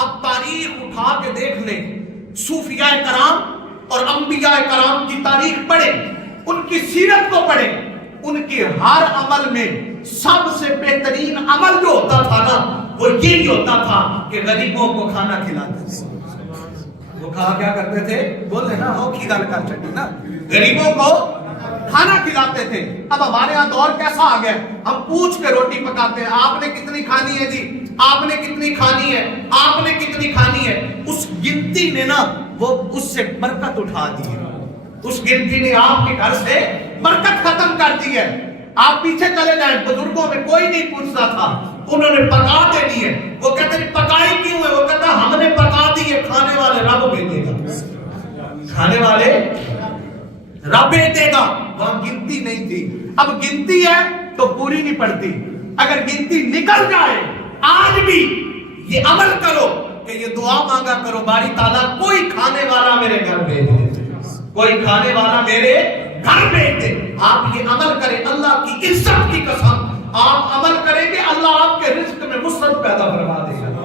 آپ تاریخ اٹھا کے دیکھ لیں، صوفیاء کرام اور انبیاء کرام کی تاریخ پڑھیں، ان کی سیرت کو پڑھیں، ان کے ہر عمل میں سب سے بہترین عمل جو ہوتا تھا نا وہ یہی ہوتا تھا کہ غریبوں کو کھانا کھلاتے تھے۔ وہ کہا کیا کرتے تھے؟ بولے نا ہو کی گل کر چکی نا، غریبوں کو کھانا کھلاتے تھے۔ اب ہمارے ہاں دور کیسا آ گیا، ہم پوچھ کے روٹی پکاتے ہیں، آپ نے کتنی کھانی ہے جی، آپ نے کتنی کھانی ہے، آپ نے کتنی کھانی ہے۔ اس گنتی نے نا وہ اس سے برکت اٹھا دی ہے، اس گنتی نے آپ کے گھر سے برکت ختم کر دی ہے۔ آپ پیچھے چلے جائیں، بزرگوں میں کوئی نہیں پوچھتا تھا، انہوں نے پکا دے دی ہے۔ وہ کہتے ہیں پکائی کیوں ہے؟ وہ کہتا ہے ہم نے پکا دی ہے، کھانے والے رب بھیجے گا، کھانے والے رب بھیجے گا۔ وہاں گنتی نہیں تھی، اب گنتی ہے تو پوری نہیں پڑتی۔ اگر گنتی نکل جائے، آج بھی یہ عمل کرو کہ یہ دعا مانگا کرو، باری تعالیٰ کوئی کھانے والا میرے گھر بھیج دے، کوئی کھانے والا میرے گھر بھیج دے۔ آپ یہ عمل کریں، اللہ کی عزت کی قسم، آپ